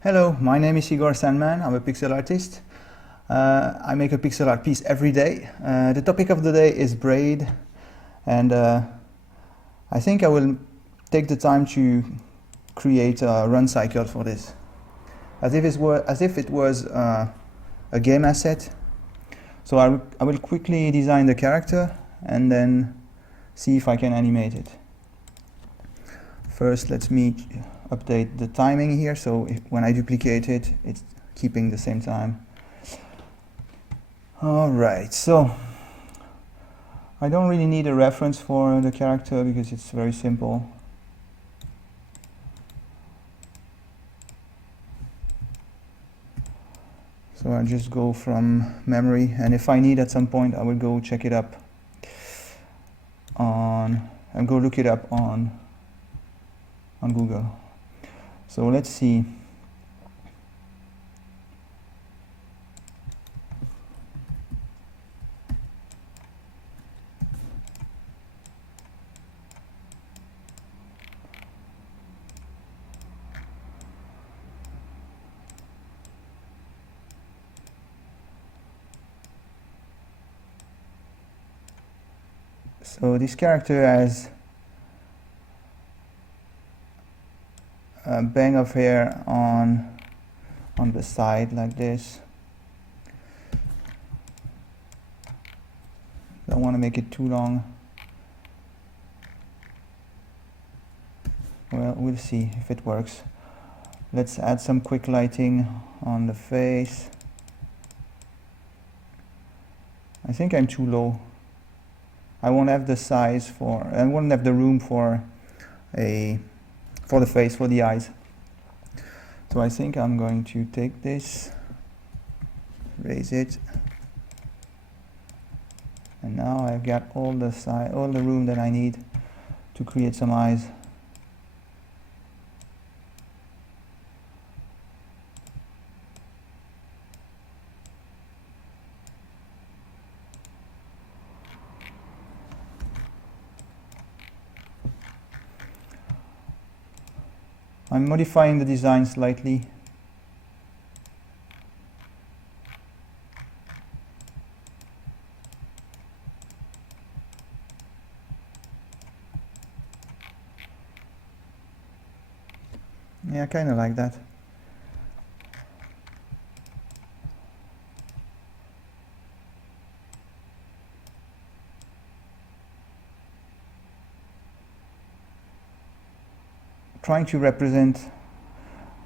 Hello, my name is Igor Sandman. I'm a pixel artist. I make a pixel art piece every day. The topic of the day is Braid, and I think I will take the time to create a run cycle for this, as if it was a game asset. So I will quickly design the character and then see if I can animate it. First, let me update the timing here, so when I duplicate it, it's keeping the same time. Alright, so I don't really need a reference for the character because it's very simple. So I'll just go from memory, and if I need at some point, I will go check it up and go look it up on Google. So let's see. So this character has a bang of hair on the side like this. Don't want to make it too long. Well, we'll see if it works. Let's add some quick lighting on the face. I think I'm too low. I won't have the size I won't have the room for the face, for the eyes. So I think I'm going to take this, raise it, and now I've got all the room that I need to create some eyes. I'm modifying the design slightly. Yeah, I kind of like that. Trying to represent,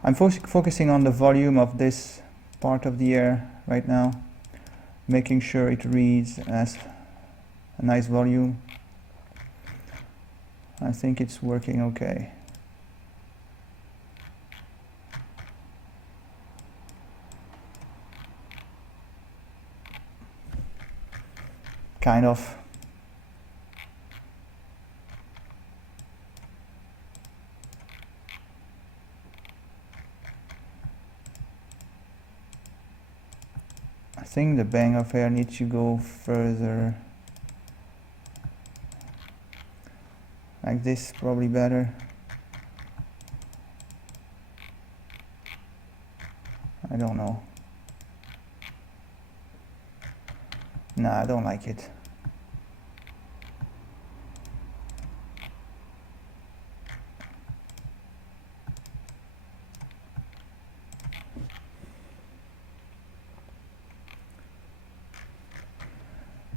I'm focusing on the volume of this part of the ear right now, making sure it reads as a nice volume. I think it's working okay. Kind of. I think the bang of hair needs to go further. Like this, probably better. I don't know. Nah, I don't like it.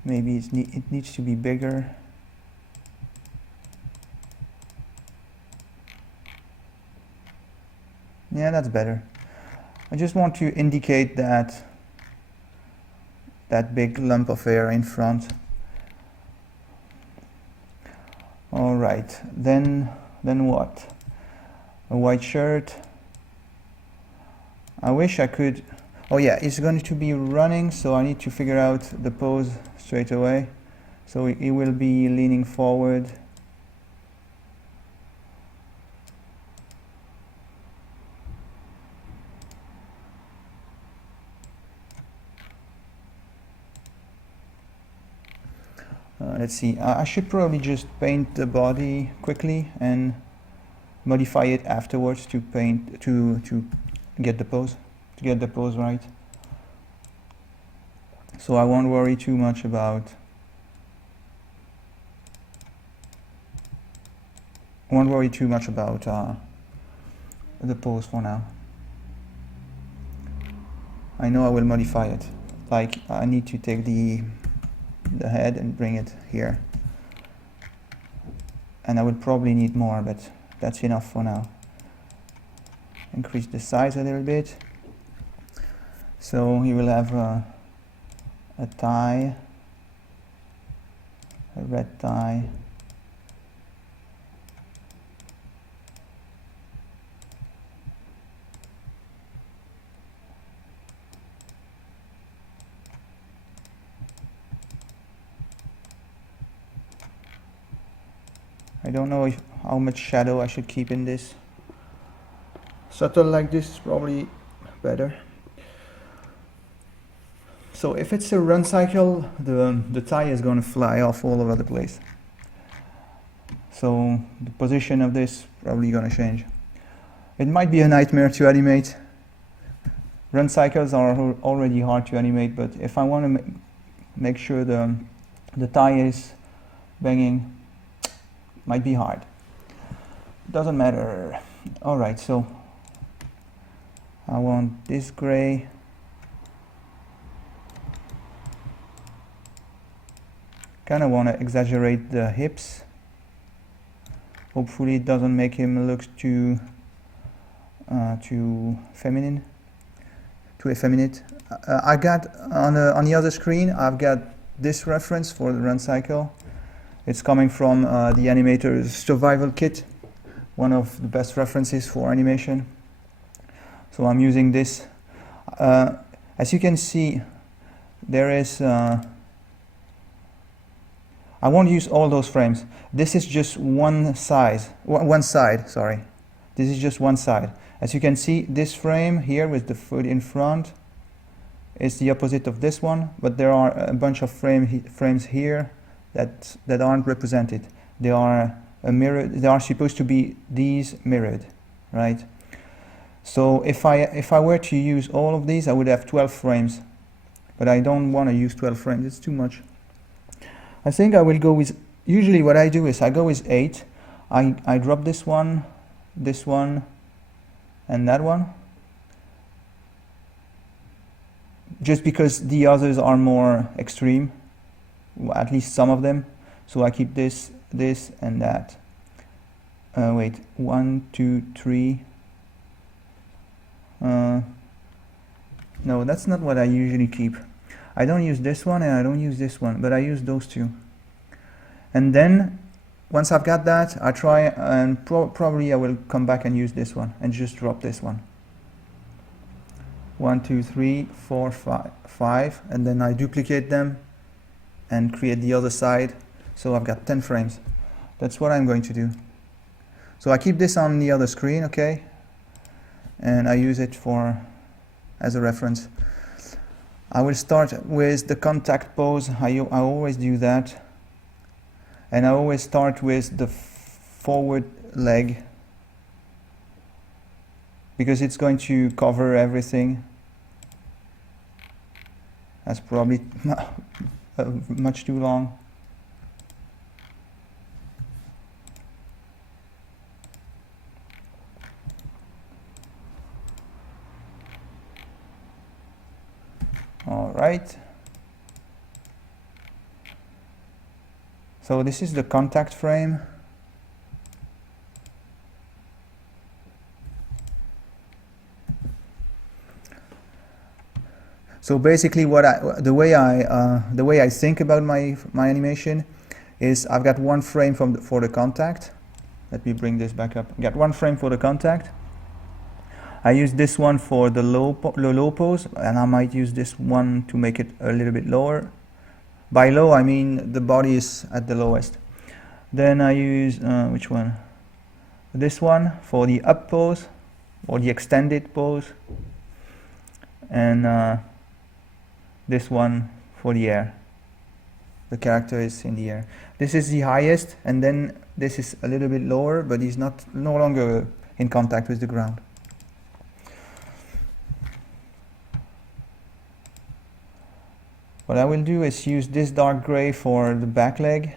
Maybe it needs to be bigger. Yeah, that's better. I just want to indicate that big lump of hair in front. All right, then what? A white shirt. I wish I could. Oh yeah, it's going to be running, so I need to figure out the pose straight away. So it will be leaning forward. Let's see, I should probably just paint the body quickly and modify it afterwards to get the pose, right. So I won't worry too much about the pose for now. I know I will modify it. Like I need to take the head and bring it here. And I will probably need more, but that's enough for now. Increase the size a little bit. So he will have a tie, a red tie. I don't know how much shadow I should keep in this. Subtle like this is probably better. So if it's a run cycle, the tie is going to fly off all over the place. So the position of this probably going to change. It might be a nightmare to animate. Run cycles are already hard to animate, but if I want to make sure the tie is banging, might be hard. Doesn't matter. All right, so I want this gray. Kind of want to exaggerate the hips. Hopefully it doesn't make him look too feminine, too effeminate. I got on the other screen, I've got this reference for the run cycle. It's coming from the animator's survival kit, one of the best references for animation. So I'm using this. As you can see, there is, I won't use all those frames. This is just one side, sorry. This is just one side. As you can see, this frame here with the foot in front is the opposite of this one, but there are a bunch of frames here that aren't represented. They are a mirror. They are supposed to be these mirrored, right? So if I were to use all of these, I would have 12 frames, but I don't want to use 12 frames. It's too much. I think I will go with. Usually, what I do is I go with 8. I drop this one, and that one, just because the others are more extreme. At least some of them. So I keep this, and that. Wait, 1, 2, 3. No, that's not what I usually keep. I don't use this one and I don't use this one, but I use those two. And then, once I've got that, I try and probably I will come back and use this one and just drop this one. 1, 2, 3, 4, 5, and then I duplicate them and create the other side. So I've got 10 frames. That's what I'm going to do. So I keep this on the other screen, okay? And I use it as a reference. I will start with the contact pose. I always do that. And I always start with the forward leg because it's going to cover everything. That's probably much too long. All right. So this is the contact frame. So basically, the way I think about my animation is I've got one frame for the contact. Let me bring this back up. I've got one frame for the contact. I use this one for the low pose, and I might use this one to make it a little bit lower. By low, I mean the body is at the lowest. Then I use which one? This one for the up pose or the extended pose, and this one for the air. The character is in the air. This is the highest, and then this is a little bit lower, but he's no longer in contact with the ground. What I will do is use this dark gray for the back leg.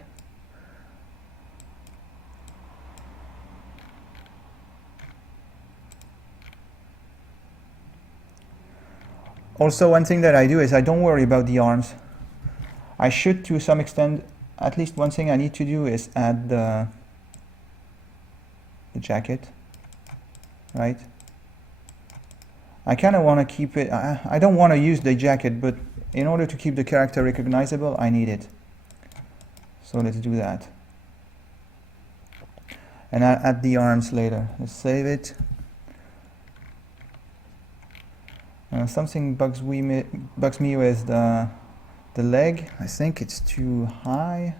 Also, one thing that I do is I don't worry about the arms. I should, to some extent, at least one thing I need to do is add the jacket, right? I kind of want to keep it, I don't want to use the jacket, but in order to keep the character recognizable, I need it. So let's do that. And I'll add the arms later. Let's save it. Something bugs me with the leg. I think it's too high.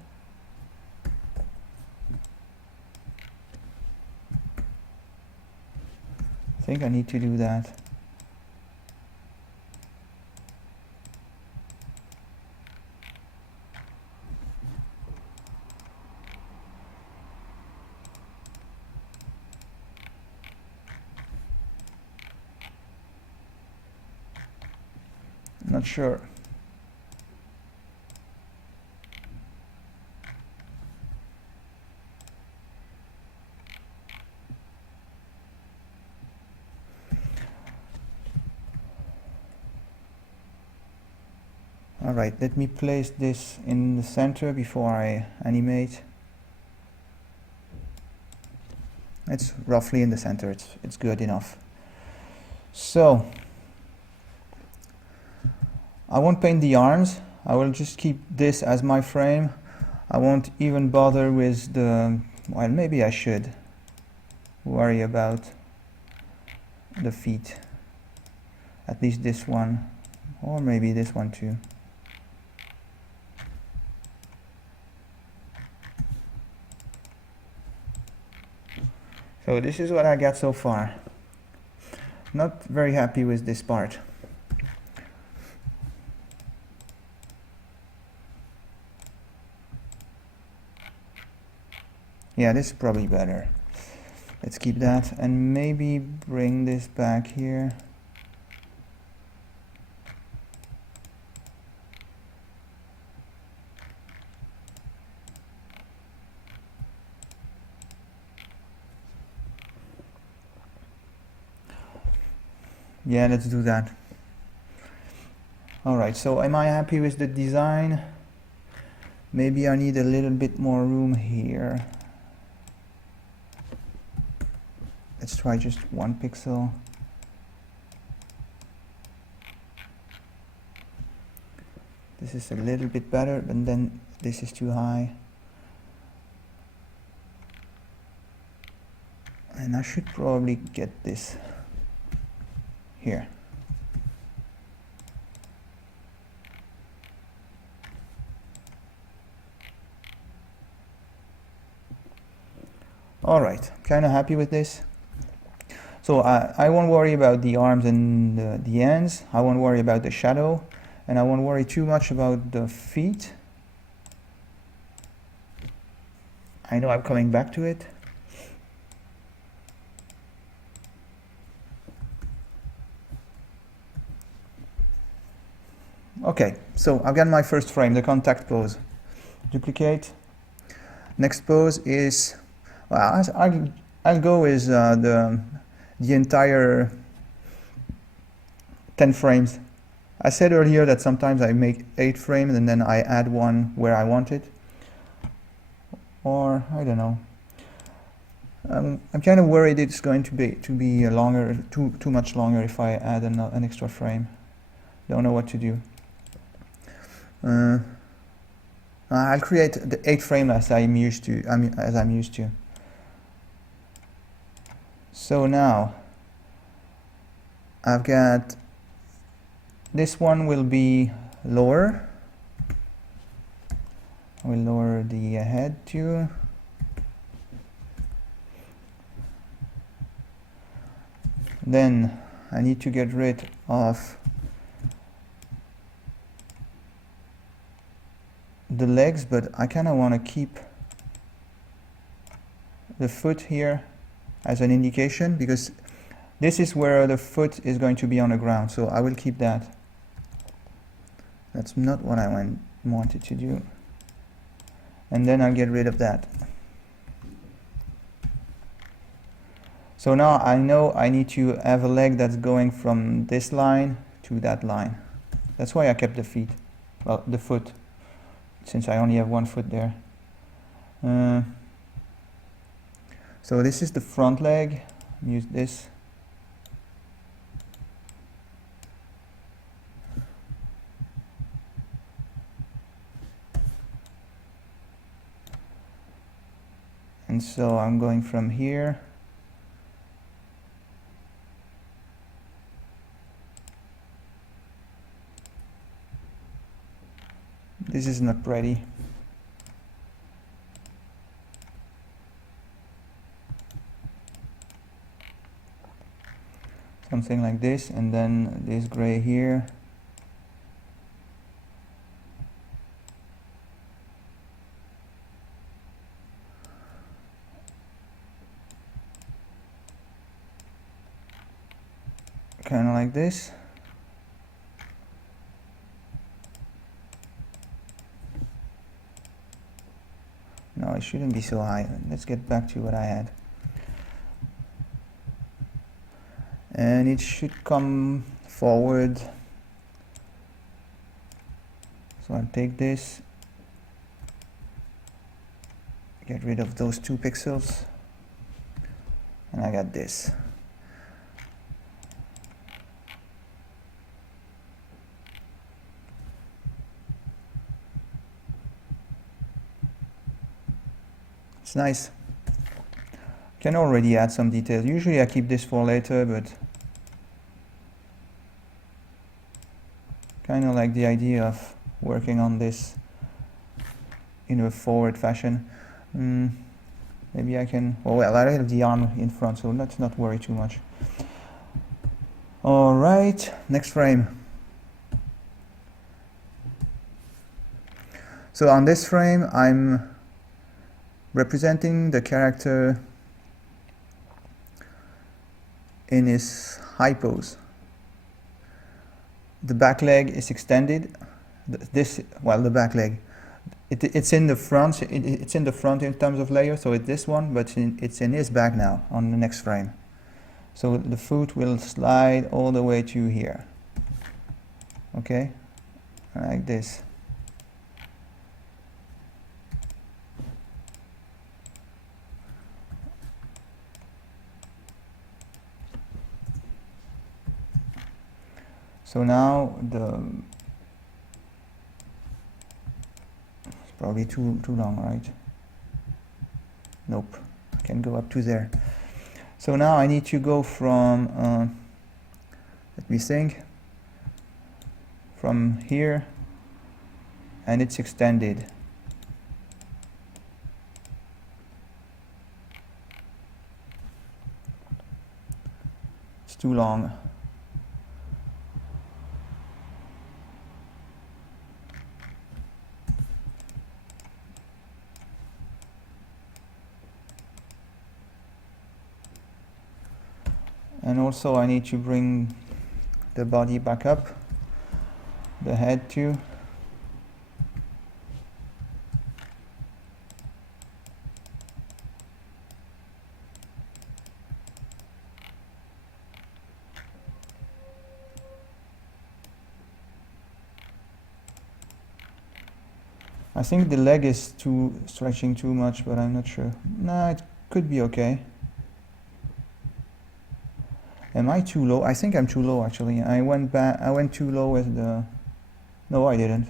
I think I need to do that. Not sure. All right, let me place this in the center before I animate. It's roughly in the center, it's good enough. So, I won't paint the arms, I will just keep this as my frame. I won't even bother with the, well, maybe I should worry about the feet. At least this one, or maybe this one too. So this is what I got so far. Not very happy with this part. Yeah, this is probably better. Let's keep that and maybe bring this back here. Yeah, let's do that. Alright, so am I happy with the design? Maybe I need a little bit more room here. Let's try just 1 pixel. This is a little bit better, but then this is too high. And I should probably get this here. All right, kind of happy with this. So I won't worry about the arms and the ends. I won't worry about the shadow, and I won't worry too much about the feet. I know I'm coming back to it. Okay, so I've got my first frame, the contact pose. Duplicate. Next pose is, well, I'll go with the entire 10 frames. I said earlier that sometimes I make 8 frames and then I add one where I want it. Or, I don't know. I'm kind of worried it's going to be longer, too much longer if I add an extra frame. Don't know what to do. I'll create the 8 frame as I'm used to. So now I've got this one will be lower. I will lower the head too. Then I need to get rid of the legs, but I kind of want to keep the foot here as an indication, because this is where the foot is going to be on the ground, so I will keep that. That's not what I wanted to do. And then I'll get rid of that. So now I know I need to have a leg that's going from this line to that line. That's why I kept the feet, well, the foot, since I only have one foot there. So this is the front leg. Use this. And so I'm going from here. This is not ready. Something like this, and then this gray here. Kind of like this. No, it shouldn't be so high. Let's get back to what I had. And it should come forward. So I'll take this, get rid of those 2 pixels, and I got this. It's nice. Can already add some details. Usually I keep this for later, but kind of like the idea of working on this in a forward fashion. Maybe I can, oh well, I have the arm in front, so let's not worry too much. All right, next frame. So on this frame, I'm representing the character in his high pose. The back leg is extended. The back leg, it's in the front. It's in the front in terms of layer, so it's this one, but it's in his back now on the next frame. So the foot will slide all the way to here. Okay, like this. So now it's probably too long, right? Nope, I can go up to there. So now I need to go from, let me think, from here, and it's extended. It's too long. And also I need to bring the body back up, the head too. I think the leg is stretching too much, but I'm not sure. Nah, it could be okay. Am I too low? I think I'm too low actually. I went too low with the... No, I didn't.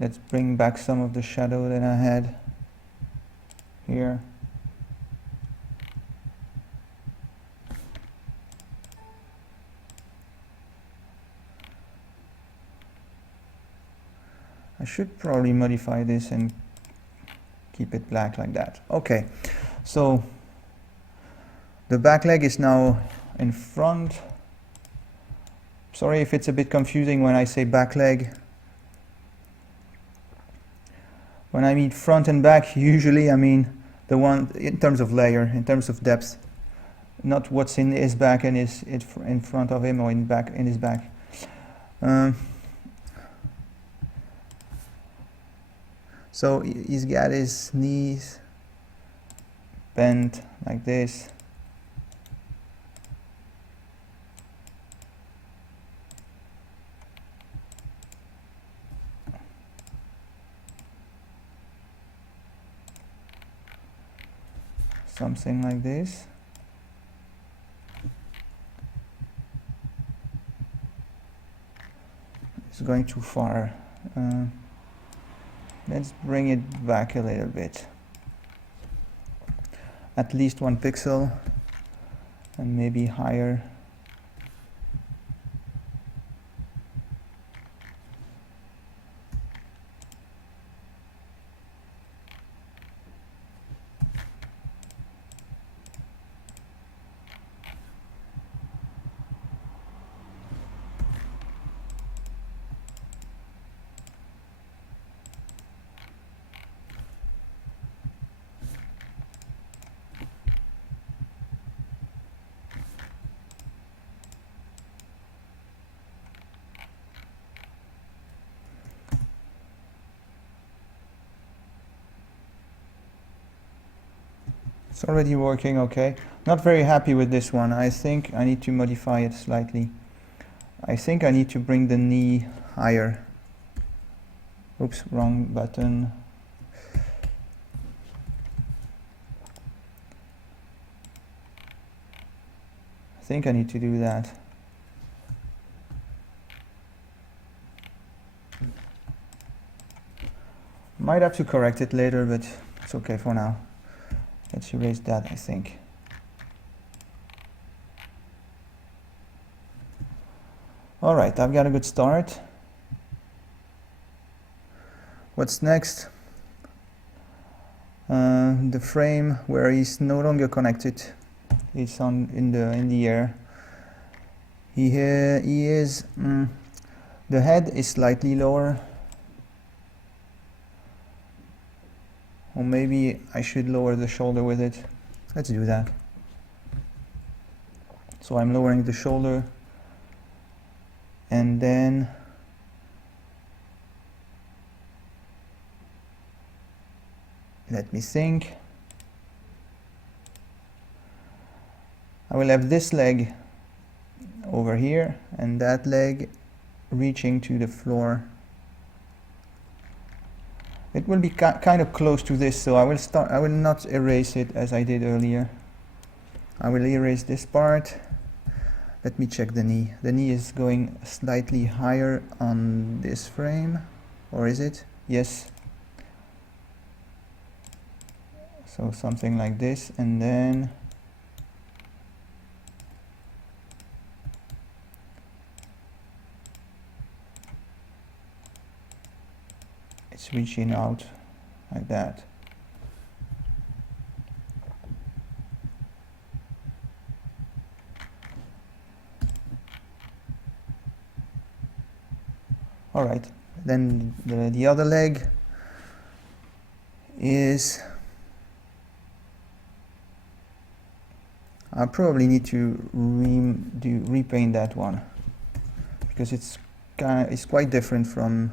Let's bring back some of the shadow that I had here. I should probably modify this and keep it black like that. Okay, so the back leg is now in front. Sorry if it's a bit confusing when I say back leg. When I mean front and back, usually I mean the one in terms of layer, in terms of depth, not what's in his back and is it in front of him or in his back. So he's got his knees bent like this. Something like this. It's going too far. Let's bring it back a little bit. At least 1 pixel and maybe higher. It's already working okay. Not very happy with this one. I think I need to modify it slightly. I think I need to bring the knee higher. Oops, wrong button. I think I need to do that. Might have to correct it later, but it's okay for now. Let's erase that, I think. All right, I've got a good start. What's next? The frame where he's no longer connected. It's in the air. He is. The head is slightly lower. Or maybe I should lower the shoulder with it. Let's do that. So I'm lowering the shoulder, and then let me think. I will have this leg over here and that leg reaching to the floor. It will be kind of close to this, so I will not erase it as I did earlier. I will erase this part. Let me check the knee. The knee is going slightly higher on this frame, or is it? Yes. So something like this, and then it's reaching out like that. All right, then the other leg is, I probably need to repaint that one because it's quite different from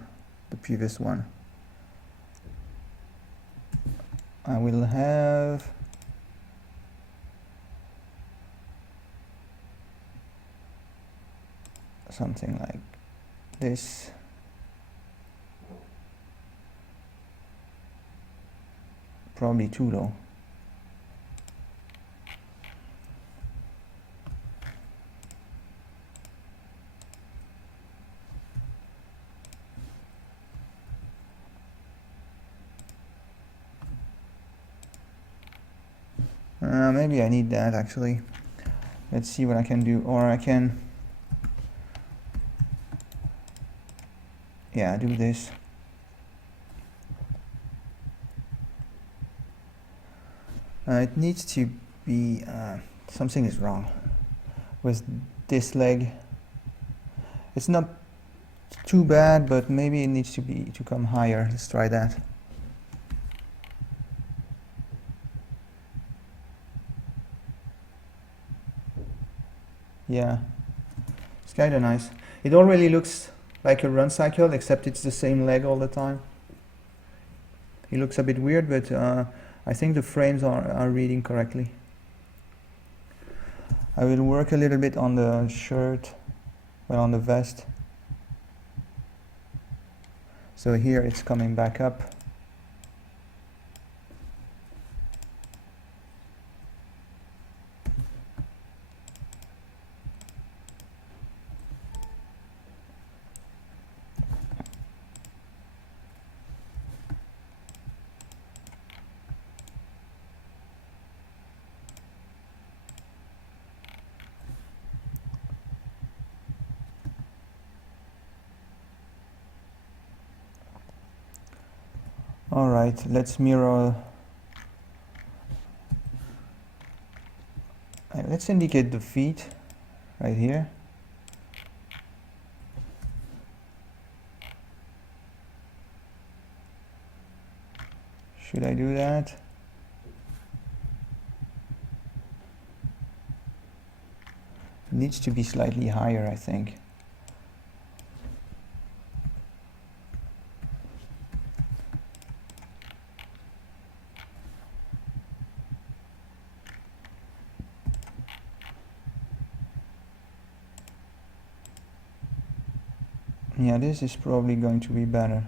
the previous one. I will have something like this. Probably too low. Maybe I need that actually. Let's see what I can do, or I can, yeah, do this. It needs to be, something is wrong with this leg. It's not too bad, but maybe it needs to come higher. Let's try that. Yeah, it's kind of nice. It already looks like a run cycle, except it's the same leg all the time. It looks a bit weird, but I think the frames are reading correctly. I will work a little bit on the shirt, well, on the vest. So here it's coming back up. All right, let's mirror. Let's indicate the feet right here. Should I do that? It needs to be slightly higher, I think. Yeah, this is probably going to be better.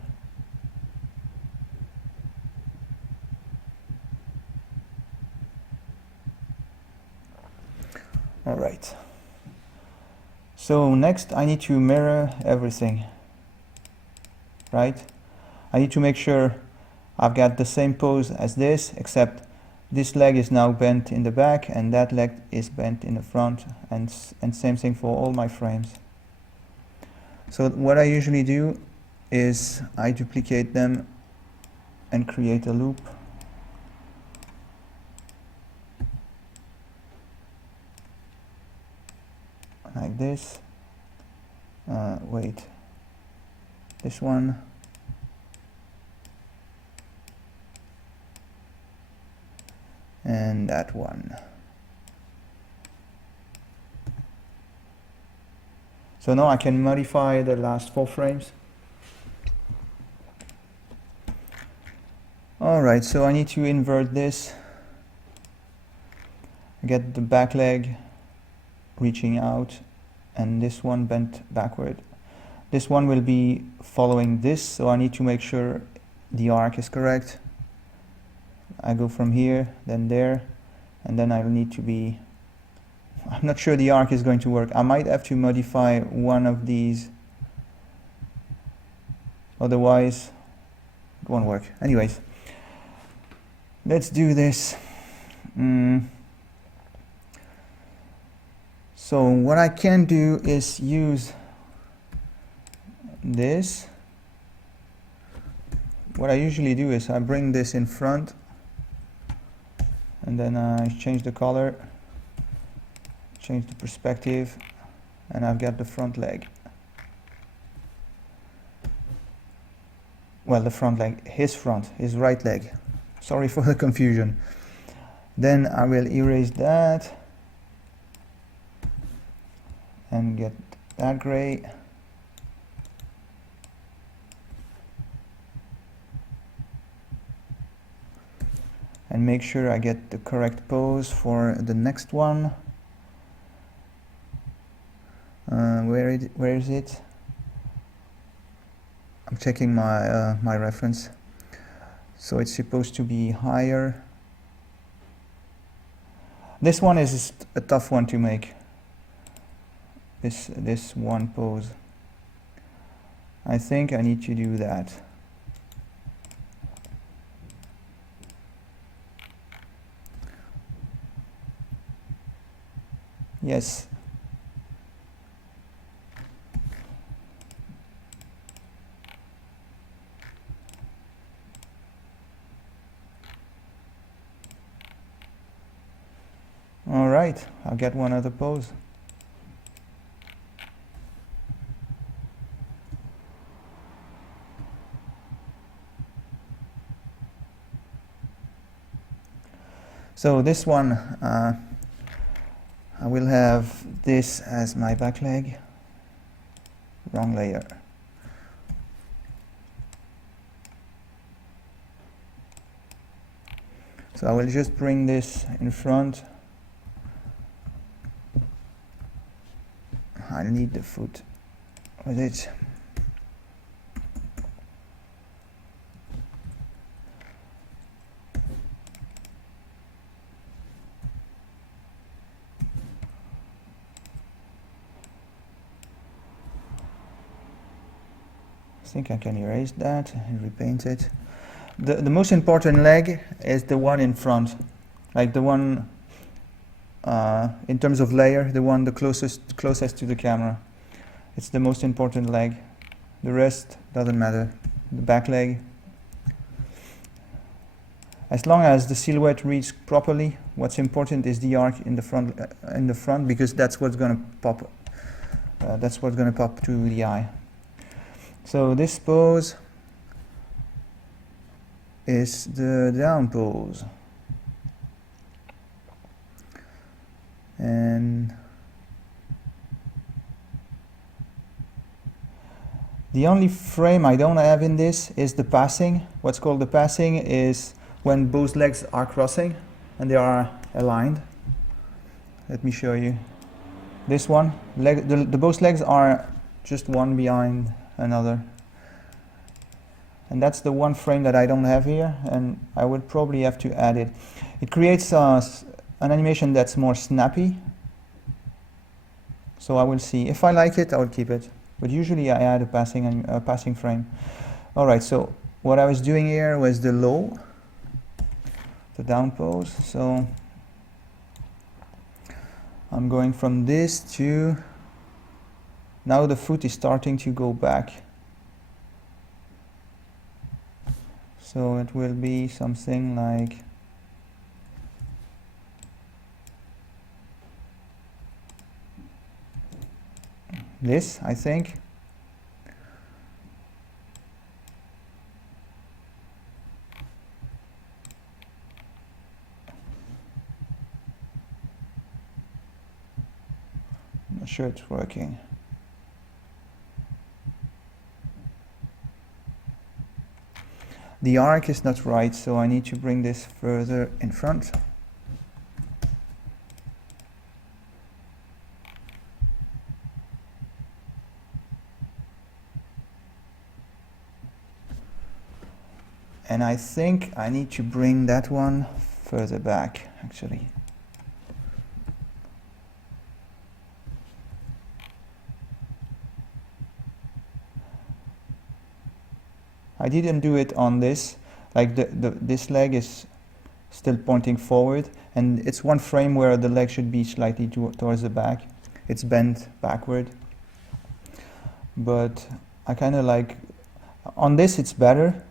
All right. So next I need to mirror everything, right? I need to make sure I've got the same pose as this, except this leg is now bent in the back and that leg is bent in the front, and same thing for all my frames. So what I usually do is I duplicate them and create a loop. Like this. Wait. This one. And that one. So now I can modify the last 4 frames. Alright, so I need to invert this. Get the back leg reaching out and this one bent backward. This one will be following this, so I need to make sure the arc is correct. I go from here, then there, and then I'll need to be... I'm not sure the arc is going to work. I might have to modify one of these. Otherwise, it won't work. Anyways, let's do this. So what I can do is use this. What I usually do is I bring this in front and then I change the color, change the perspective, and I've got the front leg. Well, the front leg, his right leg. Sorry for the confusion. Then I will erase that and get that gray. And make sure I get the correct pose for the next one. Where is it? I'm checking my my reference. So it's supposed to be higher. This one is a tough one to make. This one pose. I think I need to do that. Yes. Alright, I'll get one other pose. So this one, I will have this as my back leg. Wrong layer. So I will just bring this in front. I need the foot with it. I think I can erase that and repaint it. The most important leg is the one in front, like the one in terms of layer, the one the closest to the camera. It's the most important leg. The rest doesn't matter. The back leg. As long as the silhouette reads properly, what's important is the arc in the front, because that's what's going to pop. That's what's going to pop to the eye. So this pose is the down pose, and the only frame I don't have in this is the passing. What's called the passing is when both legs are crossing and they are aligned. Let me show you. This one, the both legs are just one behind another. And that's the one frame that I don't have here, and I would probably have to add it. It creates an animation that's more snappy. So I will see. If I like it, I will keep it. But usually I add a passing frame. Alright, so what I was doing here was the low, the down pose. So I'm going from this to, now the foot is starting to go back. So it will be something like this, I think. I'm not sure it's working. The arc is not right, so I need to bring this further in front. And I think I need to bring that one further back, actually. I didn't do it on this, like this leg is still pointing forward, and it's one frame where the leg should be slightly towards the back. It's bent backward. But I kind of like, on this it's better,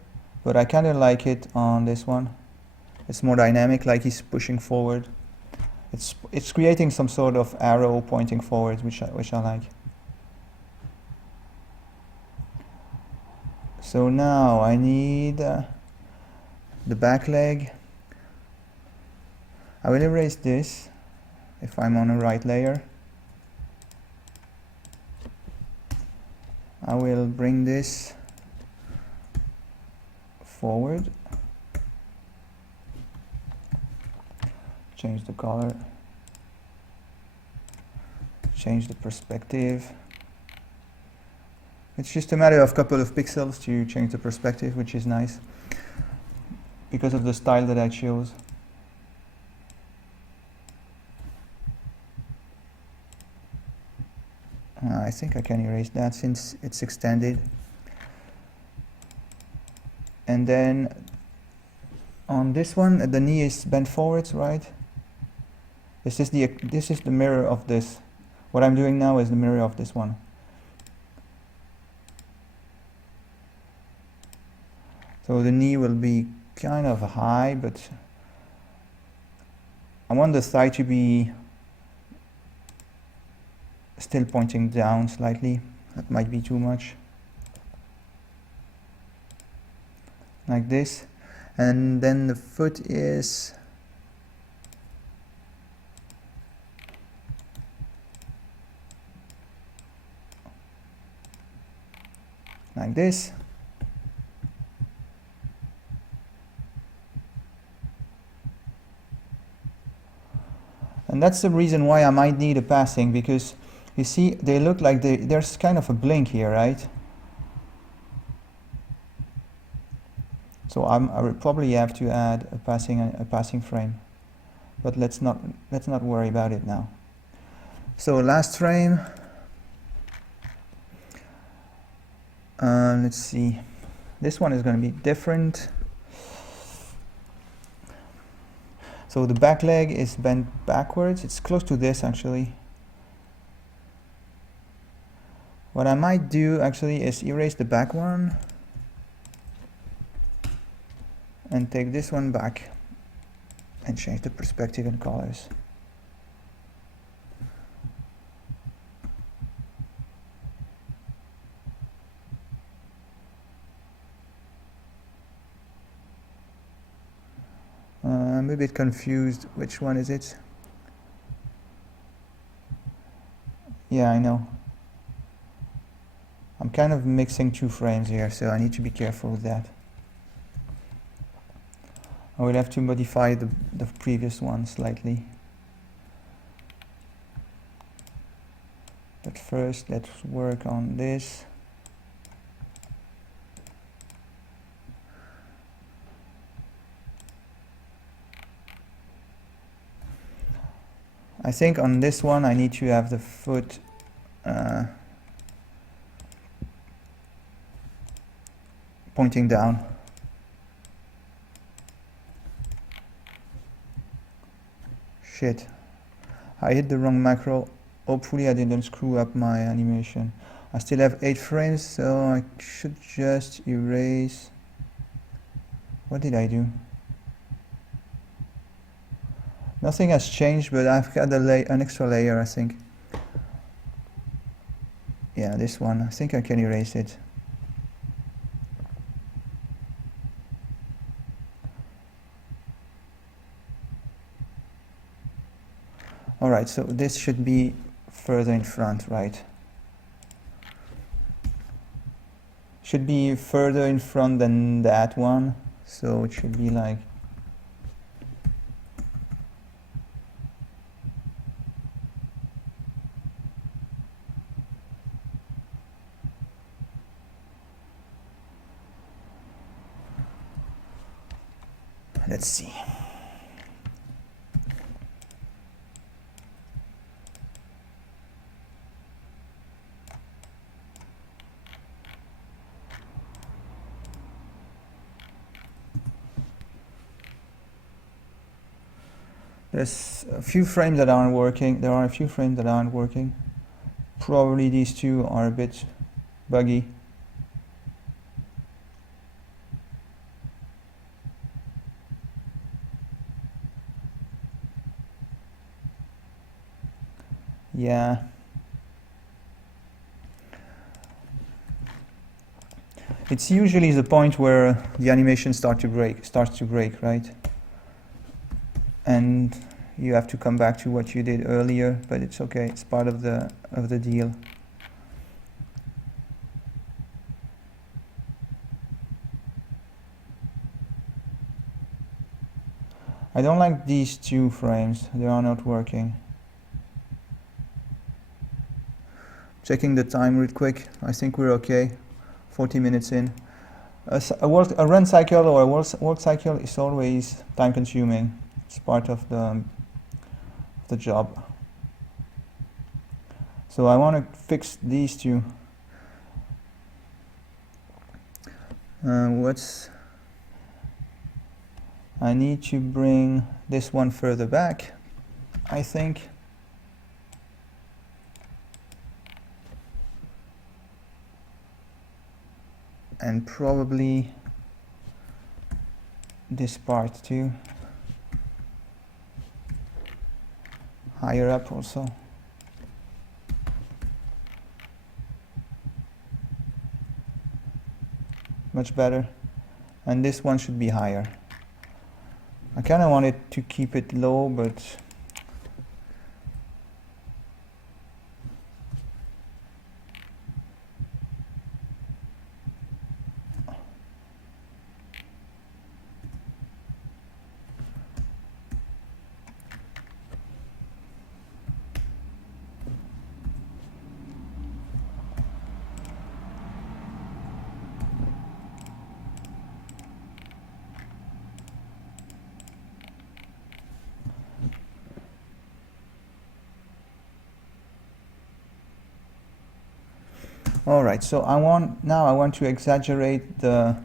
but I kind of like it on this one. It's more dynamic, like he's pushing forward. It's creating some sort of arrow pointing forward, which I like. So now I need the back leg. I will erase this if I'm on a right layer. I will bring this forward. Change the color. Change the perspective. It's just a matter of a couple of pixels to change the perspective, which is nice because of the style that I chose. I think I can erase that since it's extended. And then on this one, the knee is bent forwards, right? This is the mirror of this. What I'm doing now is the mirror of this one. So the knee will be kind of high, but I want the thigh to be still pointing down slightly. That might be too much. Like this. And then the foot is like this. And that's the reason why I might need a passing, because you see they look like there's kind of a blink here, right? So I will probably have to add a passing frame, but let's not worry about it now. So last frame. Let's see. This one is going to be different. So the back leg is bent backwards. It's close to this actually. What I might do actually is erase the back one and take this one back and change the perspective and colors. I'm a bit confused. Which one is it? Yeah, I know. I'm kind of mixing two frames here, so I need to be careful with that. I will have to modify the previous one slightly. But first, let's work on this. I think on this one I need to have the foot pointing down. Shit, I hit the wrong macro. Hopefully I didn't screw up my animation. I still have 8 frames, so I should just erase. What did I do? Nothing has changed, but I've got an extra layer, I think. Yeah, this one. I think I can erase it. Alright, so this should be further in front, right? Should be further in front than that one, so it should be like let's see. There's a few frames that aren't working. There are a few frames that aren't working. Probably these two are a bit buggy. Yeah. It's usually the point where the animation starts to break, right? And you have to come back to what you did earlier, but it's okay. It's part of the deal. I don't like these two frames. They are not working. Checking the time real quick. I think we're okay. 40 minutes in. A run cycle or a work cycle is always time consuming. It's part of the job. So I want to fix these two. I need to bring this one further back, I think. And probably this part too. higher up also. Much better. And this one should be higher. I kind of wanted to keep it low, but all right, so I want to exaggerate the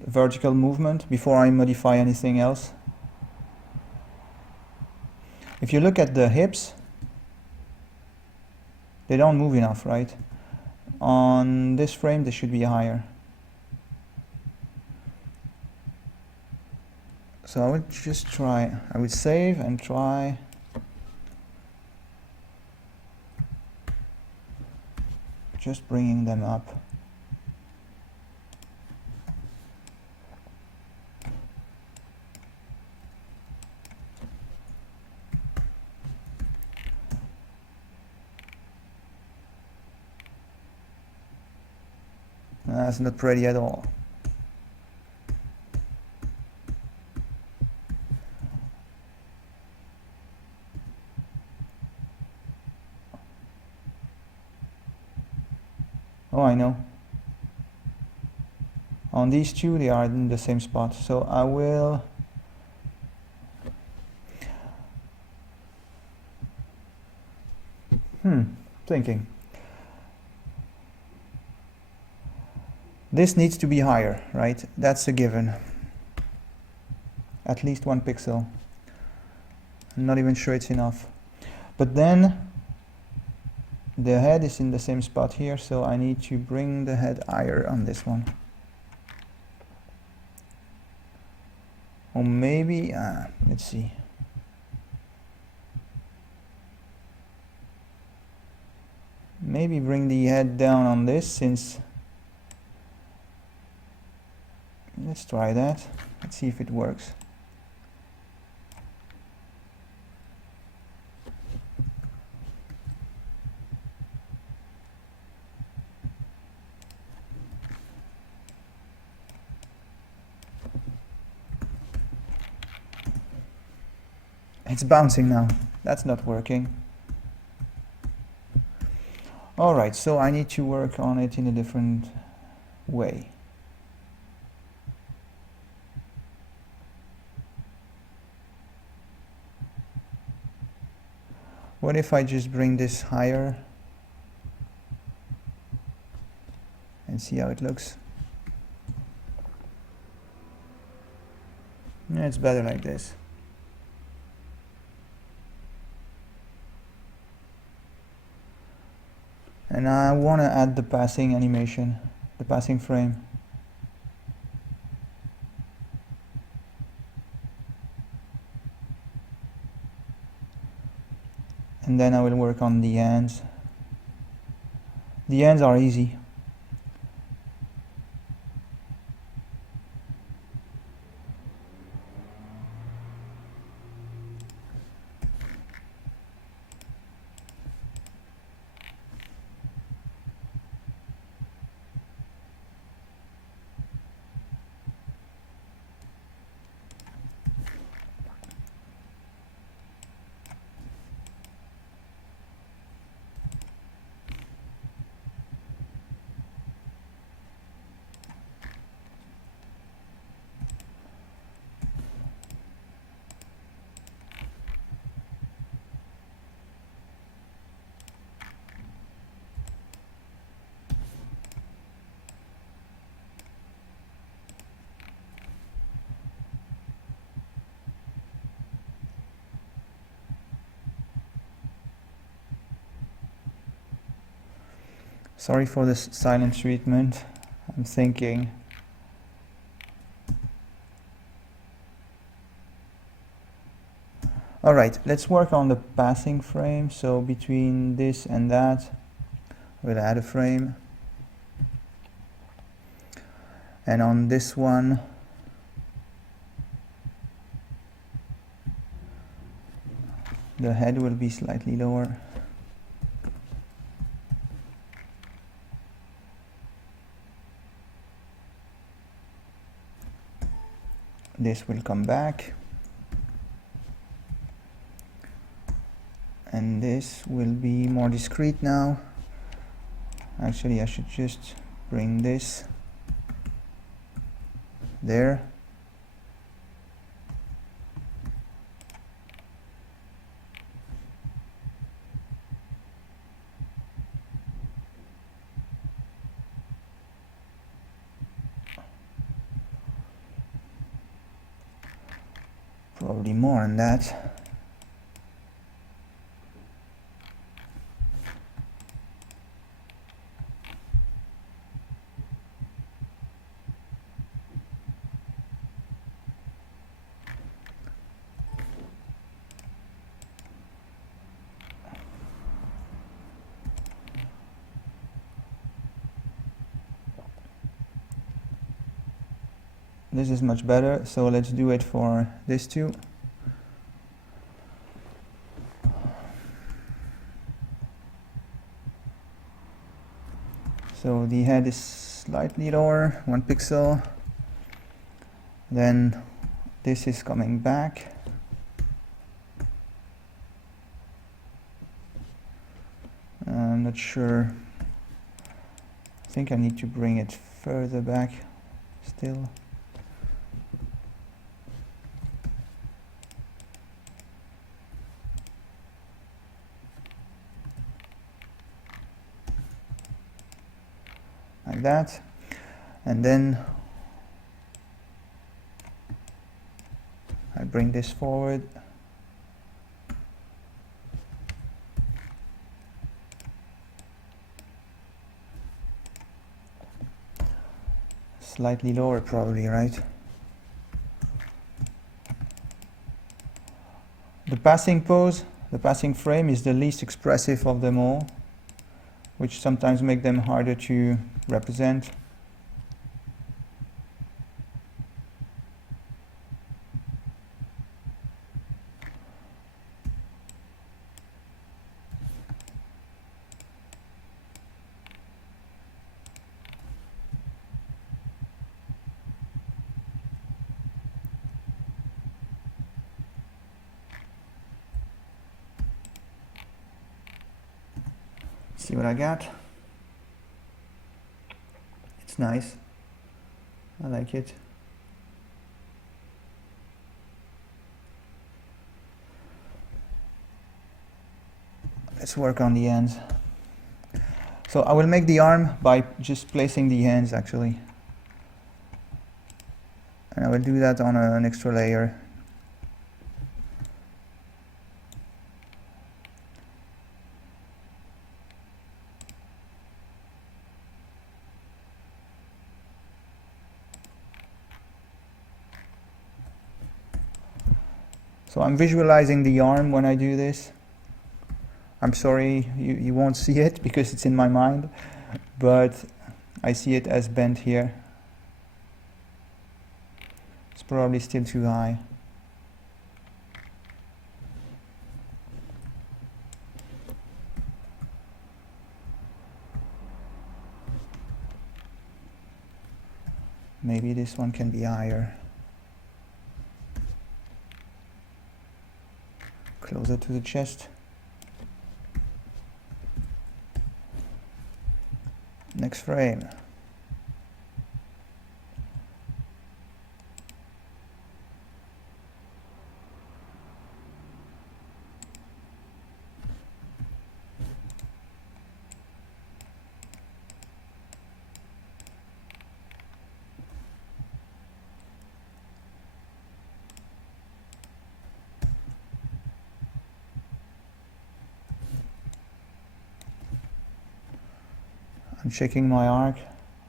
vertical movement before I modify anything else. If you look at the hips, they don't move enough, right? On this frame, they should be higher. So I would just try, I would save and try. Just bringing them up. That's not pretty at all. Oh, I know. On these two, they are in the same spot. So I will thinking. This needs to be higher, right? That's a given. At least 1 pixel. I'm not even sure it's enough. But then the head is in the same spot here, so I need to bring the head higher on this one. Or maybe, let's see. Maybe bring the head down on this, since... Let's try that. Let's see if it works. It's bouncing now. That's not working. Alright, so I need to work on it in a different way. What if I just bring this higher and see how it looks? Yeah, it's better like this. And I want to add the passing animation, the passing frame. And then I will work on the ends. The ends are easy. Sorry for this silent treatment. I'm thinking. Alright, let's work on the passing frame. So between this and that, we'll add a frame. And on this one, the head will be slightly lower. This will come back. And this will be more discreet now. Actually, I should just bring this there. Probably more than that. This is much better, so let's do it for this too. So the head is slightly lower, 1 pixel. Then this is coming back. I'm not sure. I think I need to bring it further back still. Like that, and then I bring this forward. Slightly lower probably, right? The passing pose, the passing frame is the least expressive of them all, which sometimes make them harder to represent. See what I got? It's nice. I like it. Let's work on the ends. So I will make the arm by just placing the hands actually. And I will do that on an extra layer. So I'm visualizing the arm when I do this. I'm sorry you won't see it because it's in my mind, but I see it as bent here. It's probably still too high. Maybe this one can be higher. Closer to the chest. Next frame. I'm checking my arc.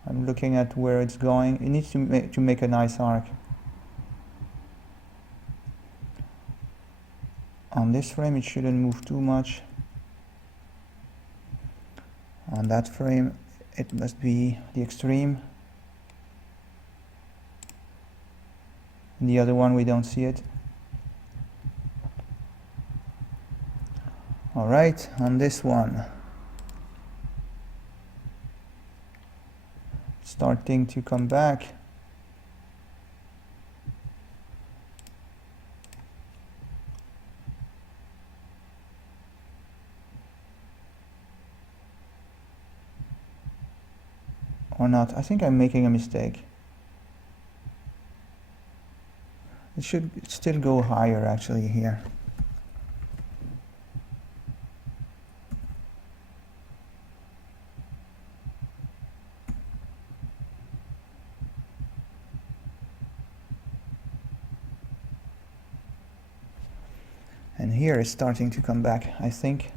I'm looking at where it's going. It needs to make a nice arc. On this frame it shouldn't move too much. On that frame it must be the extreme. In the other one we don't see it. Alright, on this one, starting to come back. Or not, I think I'm making a mistake. It should still go higher actually here. And here it's starting to come back, I think.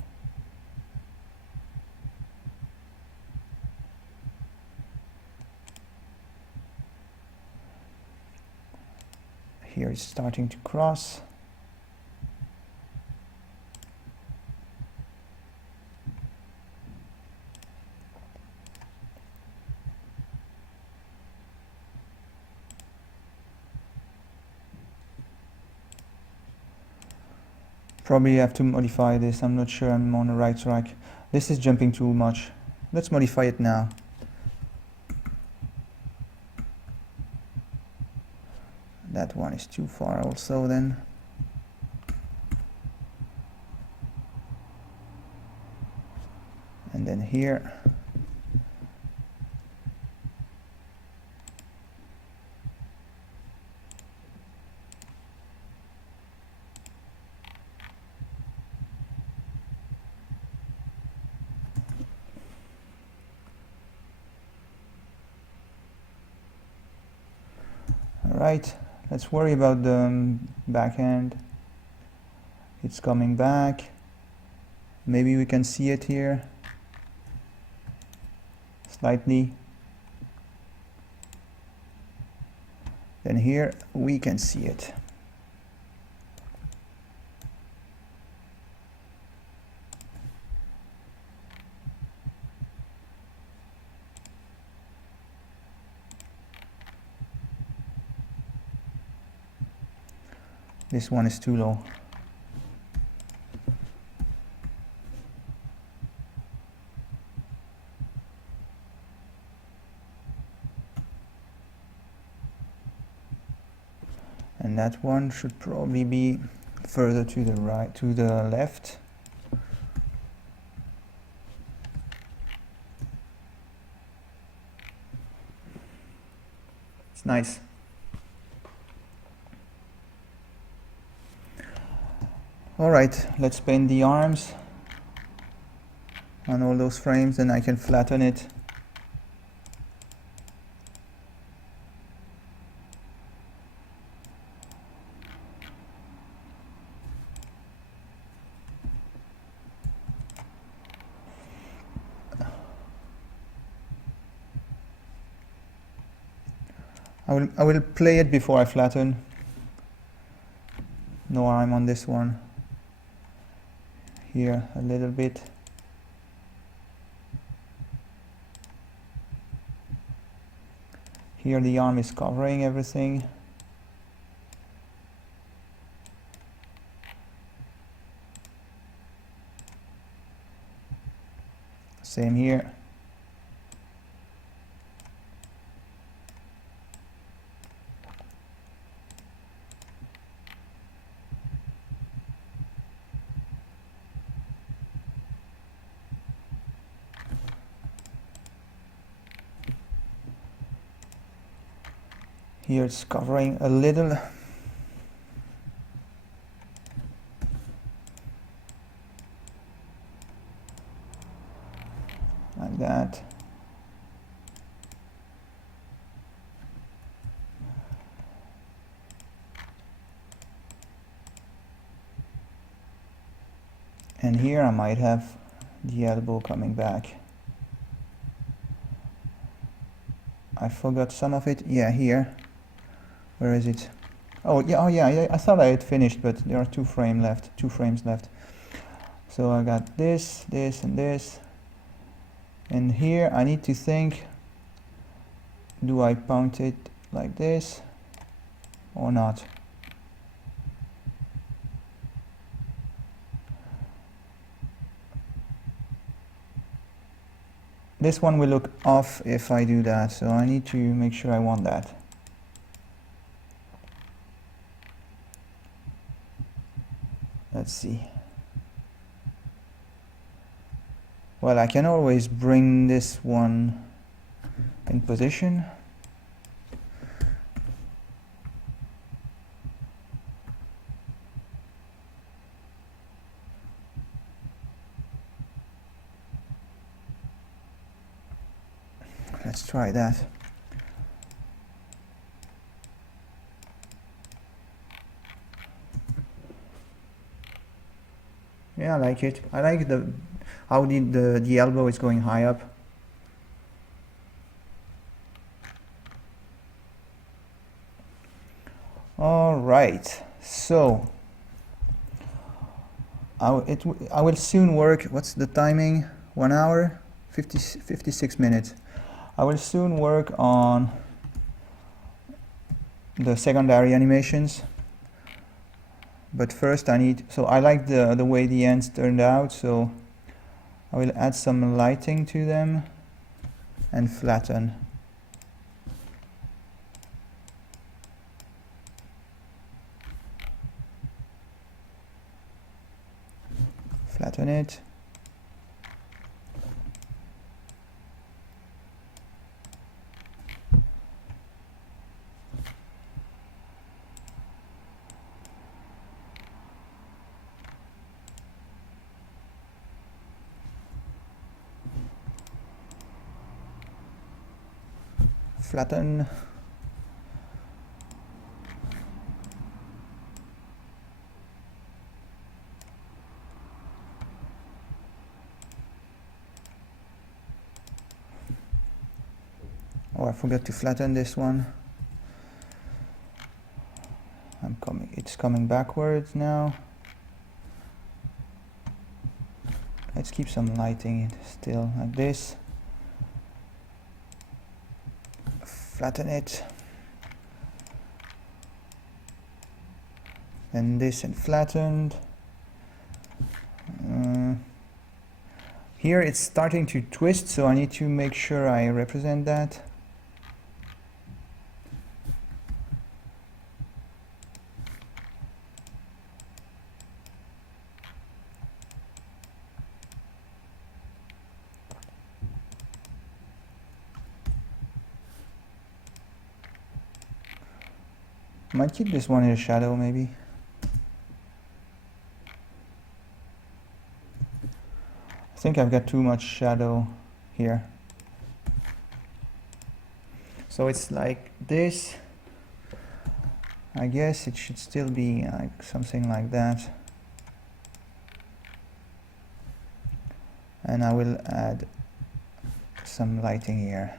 Here it's starting to cross. Probably have to modify this. I'm not sure I'm on the right track. This is jumping too much. Let's modify it now. That one is too far also then. And then here. Alright, let's worry about the back end. It's coming back. Maybe we can see it here. Slightly. Then here we can see it. This one is too low. And that one should probably be further to the right, to the left. It's nice. Alright, let's paint the arms on all those frames, and I can flatten it. I will play it before I flatten. No arm on this one. Here a little bit. Here the arm is covering everything. Same here. Here it's covering a little. Like that. And here I might have the elbow coming back. I forgot some of it. Yeah, here. Where is it? Oh yeah, I thought I had finished, but there are two frames left. So I got this, this, and this. And here I need to think, do I point it like this or not? This one will look off if I do that, so I need to make sure I want that. Let's see. Well, I can always bring this one in position. Let's try that. Yeah, I like it. I like how the elbow is going high up. All right, so I will soon work. What's the timing? 1 hour, 56 minutes. I will soon work on the secondary animations. But first I need, so I like the way the ends turned out, so I will add some lighting to them and flatten. Flatten it. Flatten. Oh, I forgot to flatten this one. It's coming backwards now. Let's keep some lighting still like this. Flatten it. And this and flattened. Here it's starting to twist, so I need to make sure I represent that. Might keep this one in a shadow, maybe. I think I've got too much shadow here. So it's like this. I guess it should still be like something like that. And I will add some lighting here.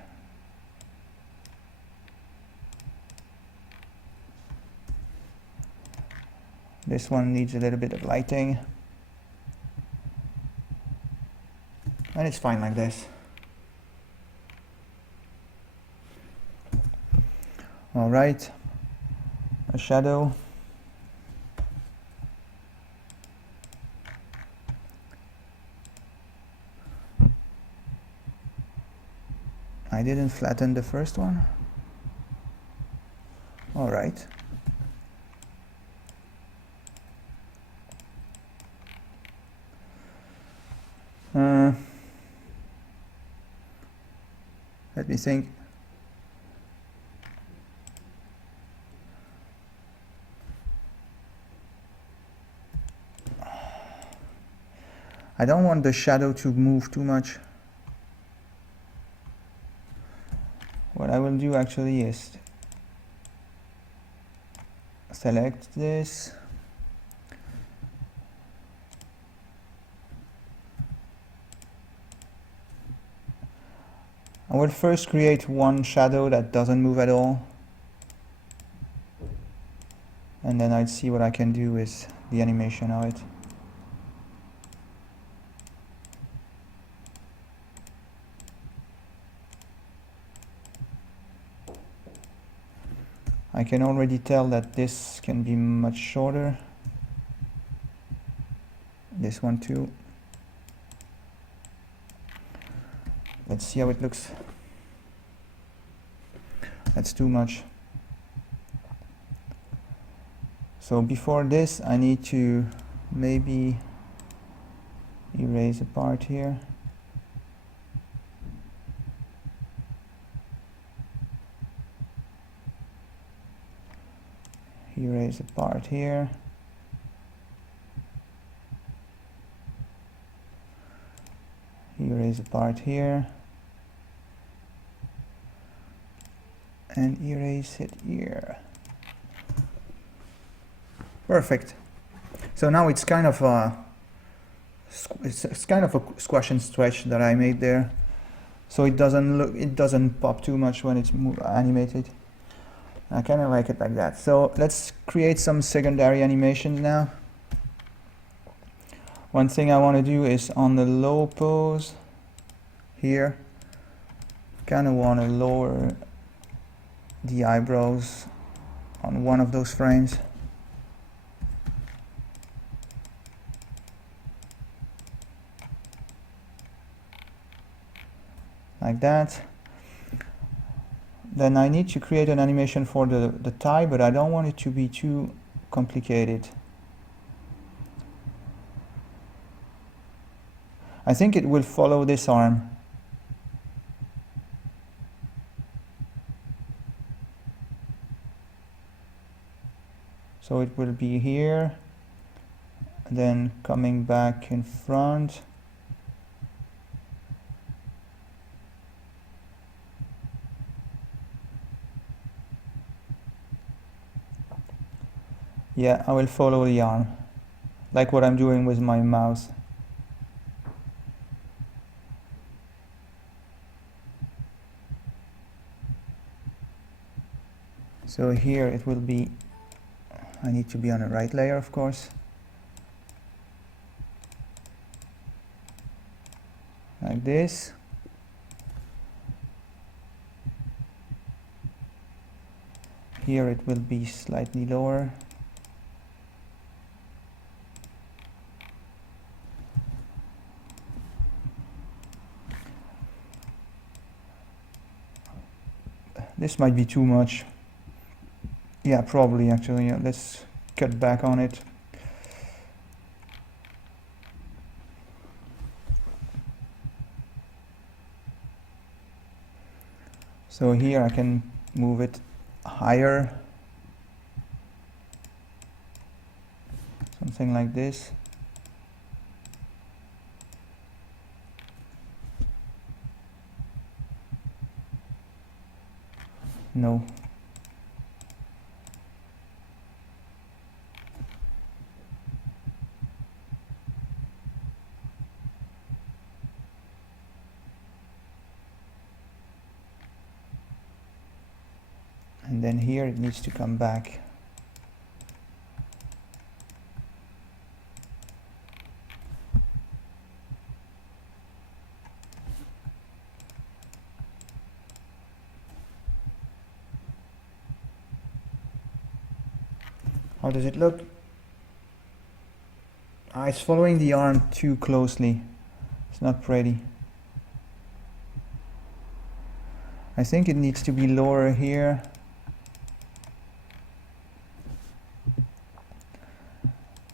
This one needs a little bit of lighting. And it's fine like this. All right, a shadow. I didn't flatten the first one. All right. Let me think. I don't want the shadow to move too much. What I will do actually is select this. I will first create one shadow that doesn't move at all. and then I'd see what I can do with the animation of it. I can already tell that this can be much shorter. This one too. Let's see how it looks. That's too much. So before this, I need to maybe erase a part here. Erase a part here. Erase a part here. And erase it here. Perfect. So now it's kind of a squash and stretch that I made there. So it doesn't pop too much when it's animated. I kind of like it like that. So let's create some secondary animations now. One thing I want to do is on the low pose here, kind of want to lower the eyebrows on one of those frames. Like that. Then I need to create an animation for the tie, but I don't want it to be too complicated. I think it will follow this arm. So it will be here, then coming back in front. Yeah, I will follow the arm, like what I'm doing with my mouse. So here it will be, I need to be on the right layer, of course. Like this. Here it will be slightly lower. This might be too much. Yeah, probably actually. Yeah, let's cut back on it. So here I can move it higher. Something like this. No. And then here it needs to come back. How does it look? It's following the arm too closely. It's not pretty. I think it needs to be lower here.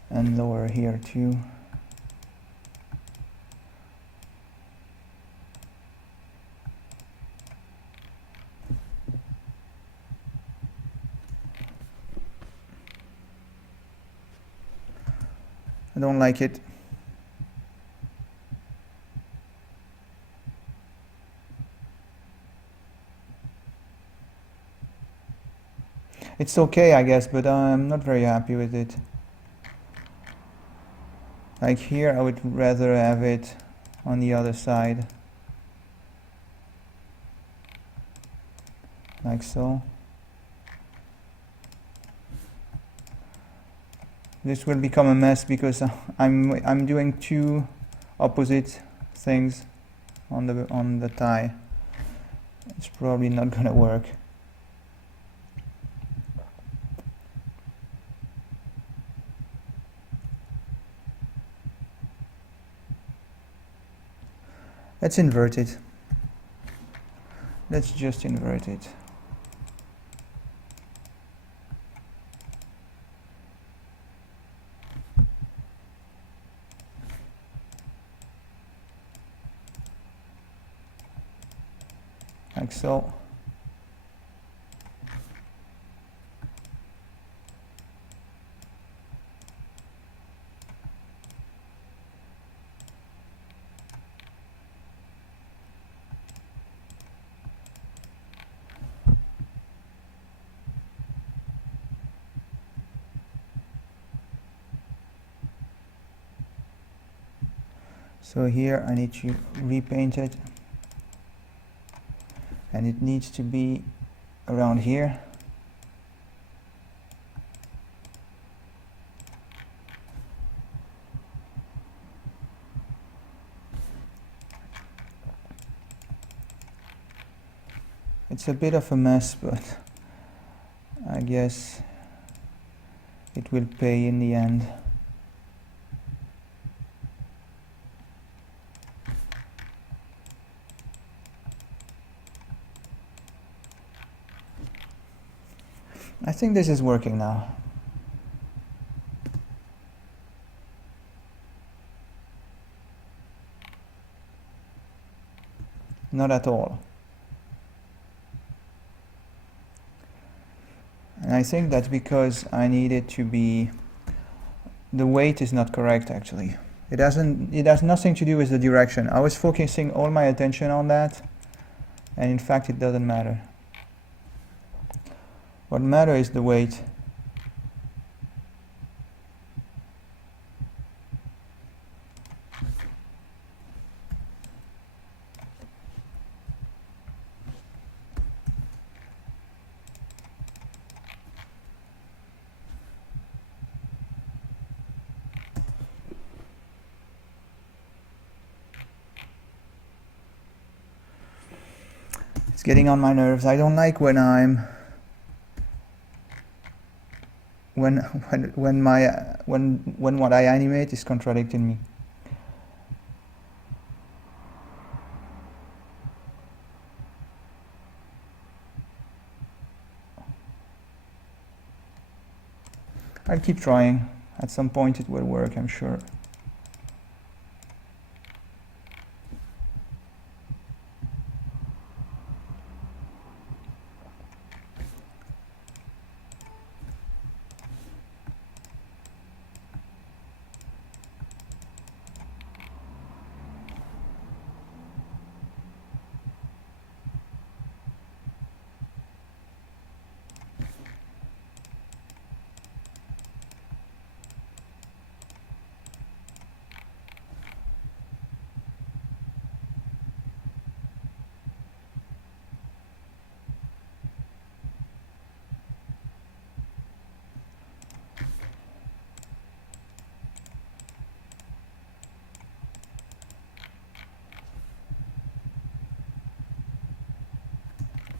And lower here too. I don't like it. It's okay, I guess, but I'm not very happy with it. Like here, I would rather have it on the other side. Like so. This will become a mess because I'm doing two opposite things on the tie. It's probably not gonna work. Let's invert it. Let's just invert it. Like so. So here I need to repaint it, and it needs to be around here. It's a bit of a mess, but I guess it will pay in the end. I think this is working now. Not at all. And I think that's because I need it to be, the weight is not correct actually. It has nothing to do with the direction. I was focusing all my attention on that, and in fact it doesn't matter. What matters is the weight. It's getting on my nerves. I don't like when when what I animate is contradicting me. I'll keep trying. At some point it will work, I'm sure.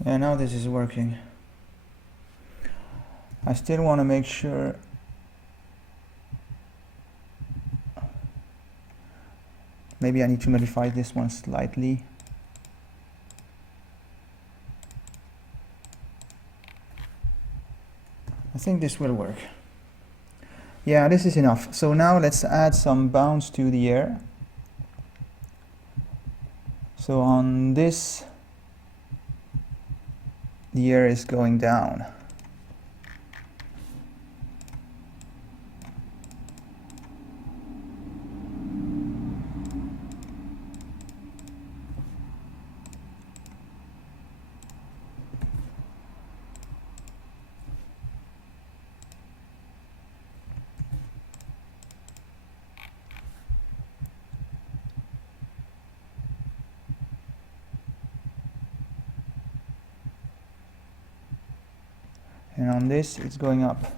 Yeah, now this is working. I still want to make sure maybe I need to modify this one slightly. I think this will work. Yeah, this is enough. So now let's add some bounce to the air. So on this, the air is going down. And on this, it's going up.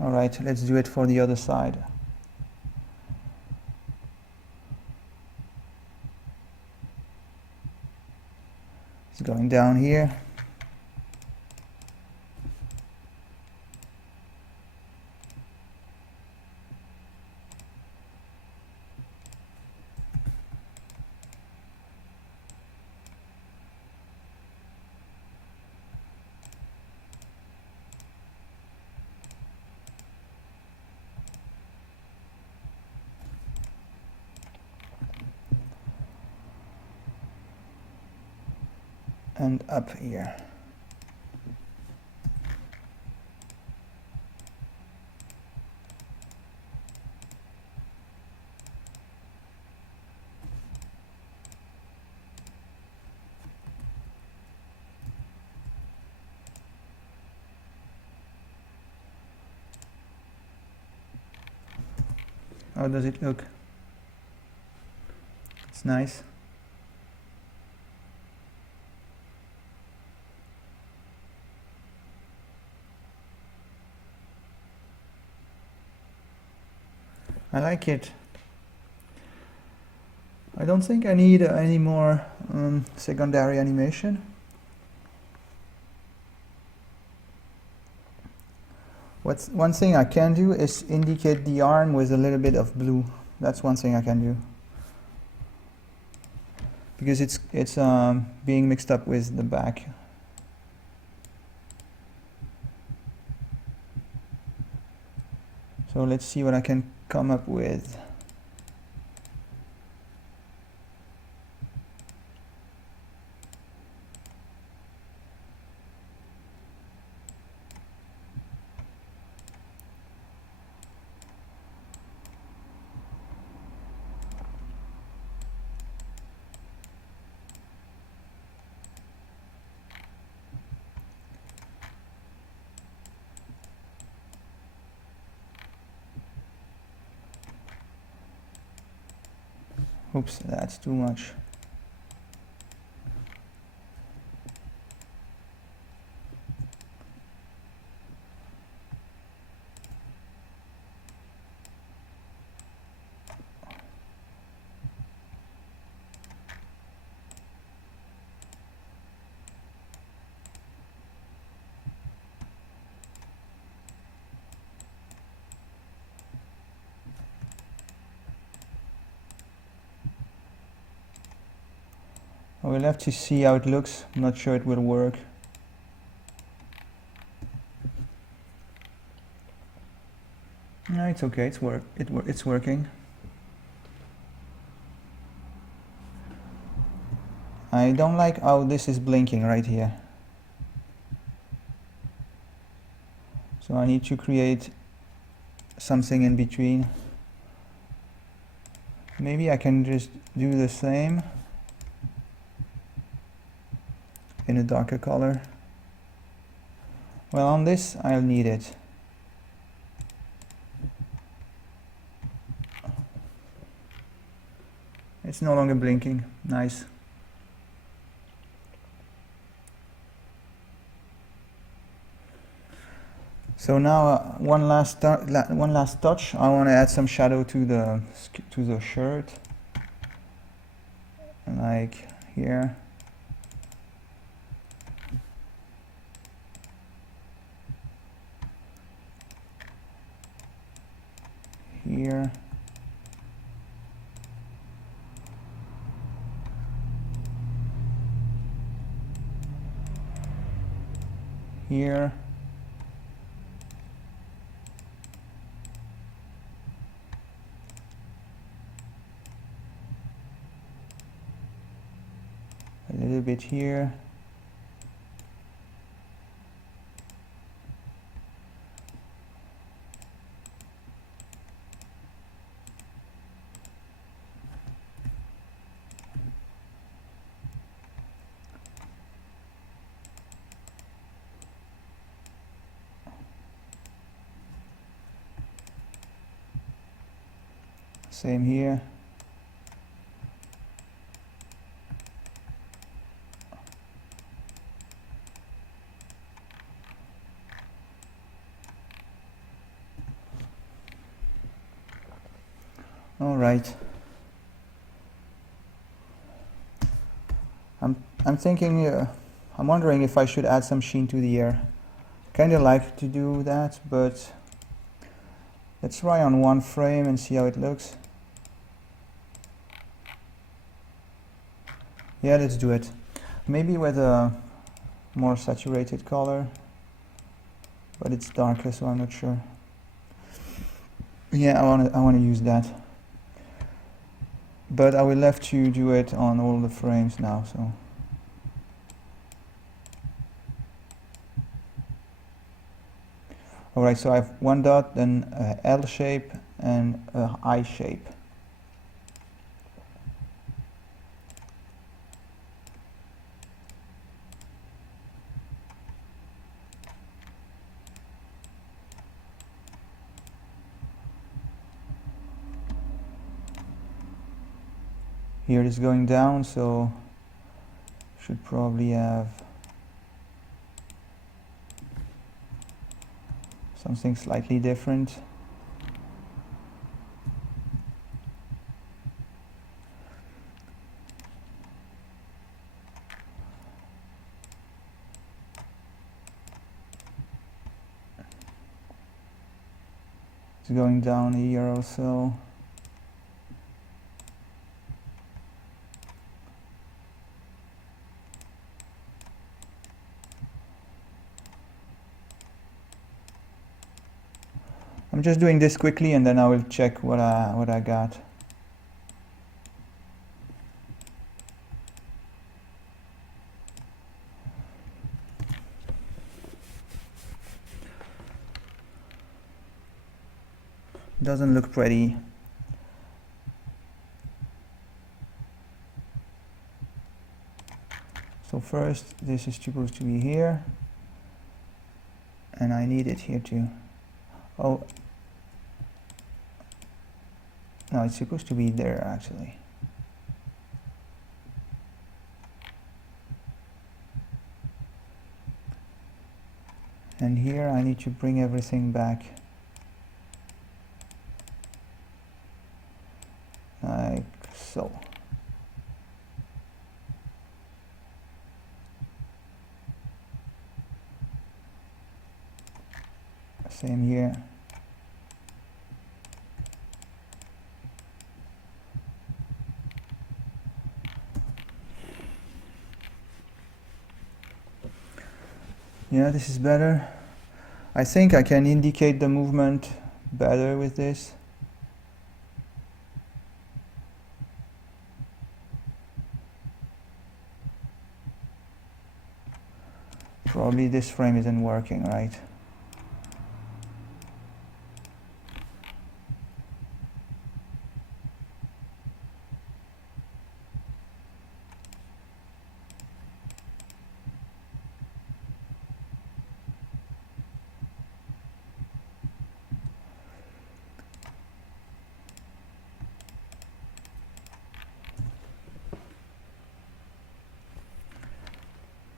All right, let's do it for the other side. It's going down here. And up here. How does it look? It's nice. I like it. I don't think I need any more secondary animation. One thing I can do is indicate the arm with a little bit of blue. That's one thing I can do. Because it's being mixed up with the back. So let's see what I can come up with. Oops, that's too much. I will have to see how it looks. I'm not sure it will work. No, it's okay. It's working. I don't like how this is blinking right here. So I need to create something in between. Maybe I can just do the same in a darker color. Well, on this I'll need it. It's no longer blinking. Nice. So now one last touch. I want to add some shadow to the shirt, like here. Here. Here. A little bit here. Same here. All right. I'm thinking, I'm wondering if I should add some sheen to the air. Kind of like to do that, but let's try on one frame and see how it looks. Yeah, let's do it. Maybe with a more saturated color, but it's darker, so I'm not sure. Yeah, I want to use that. But I will have to do it on all the frames now, so. Alright, so I have one dot, then a L shape and a I shape. Here it is going down, so should probably have something slightly different. It's going down here also. I'm just doing this quickly and then I will check what I got. Doesn't look pretty. So first, this is supposed to be here, and I need it here too. Oh, no, it's supposed to be there actually. And here I need to bring everything back. Like so. Same here. Yeah, this is better. I think I can indicate the movement better with this. Probably this frame isn't working, right?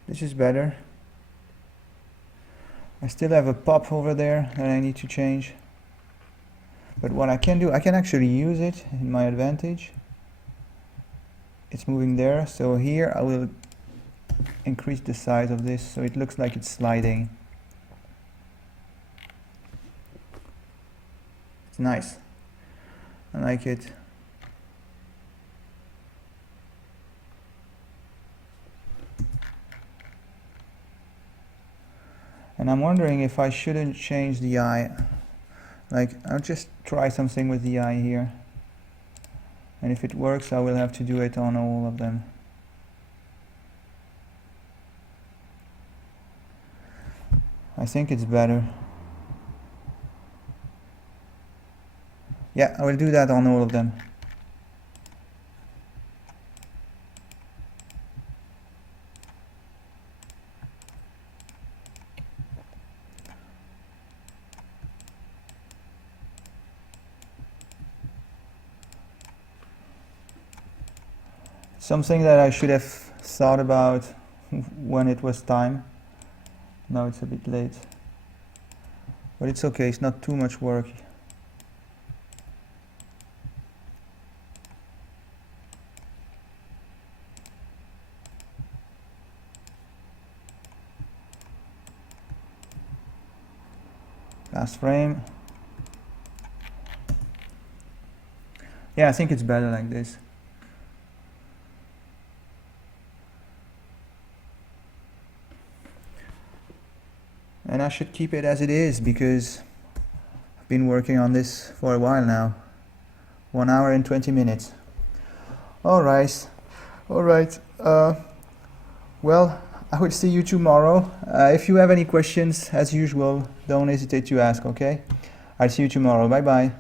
This is better. I still have a pop over there that I need to change. But what I can do, I can actually use it in my advantage. It's moving there, so here I will increase the size of this so it looks like it's sliding. It's nice. I like it. And I'm wondering if I shouldn't change the eye. Like, I'll just try something with the eye here. And if it works, I will have to do it on all of them. I think it's better. Yeah, I will do that on all of them. Something that I should have thought about when it was time. Now it's a bit late. But it's okay, it's not too much work. last frame. Yeah, I think it's better like this. And I should keep it as it is because I've been working on this for a while now. 1 hour and 20 minutes. Alright. Well, I will see you tomorrow. If you have any questions, as usual, don't hesitate to ask, okay? I'll see you tomorrow. Bye bye.